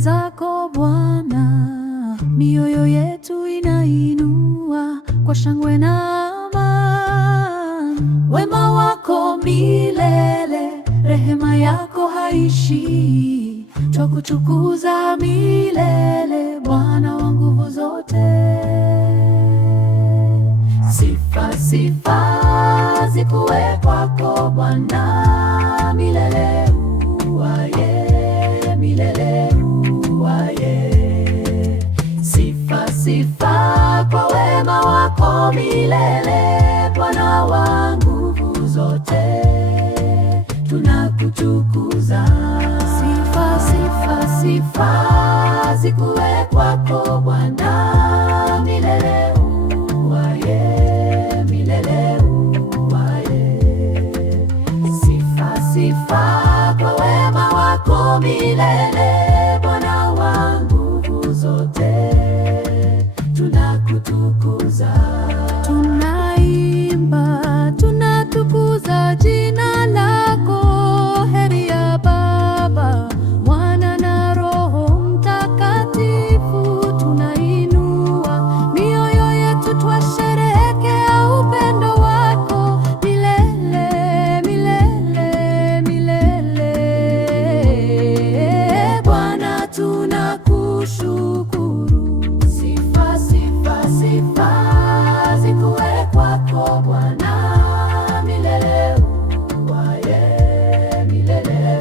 zako Bwana, mioyo yetu inainua kwa shangwe na amani. Wema wako milele, rehema yako haishi, twakutukuza milele, Bwana wa nguvu zote. Sifa, sifa zikuwe kwako Bwana, milele uwaye, milele uwaye. Sifa, sifa kwa wema wako milele, Bwana wa nguvu zote, tunakutukuza. Sifa, sifa, sifa zikuwe kwako Bwana, milele uwaye, milele uwaye. Sifa, sifa kwa wema wako milele, Bwana wa nguvu zote, tunakutukuza. Tunaimba, tunatukuza jina lako. Heri ya Baba, Mwana na Roho Mtakatifu. Tunainua mioyo yetu, twasherehekea upendo wako milele, milele, milele. Bwana, tunakushukuru. Sifa, sifa, sifa zikuwe kwako Bwana, milele uwaye, milele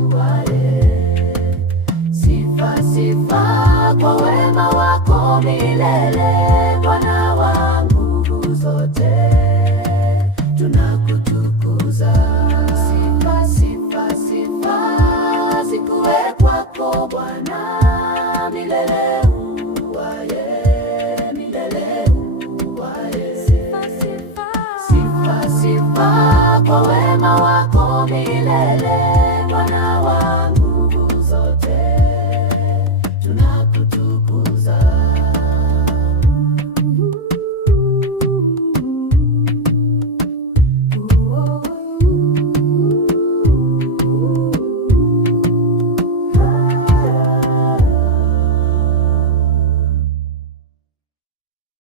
uwaye. Sifa, sifa kwa wema wako milele, Bwana wa nguvu zote, tunakutukuza. Sifa, sifa, sifa zikuwe kwako Bwana, milele uwaye, milele uwaye. Sifa, sifa kwa wema wako milele,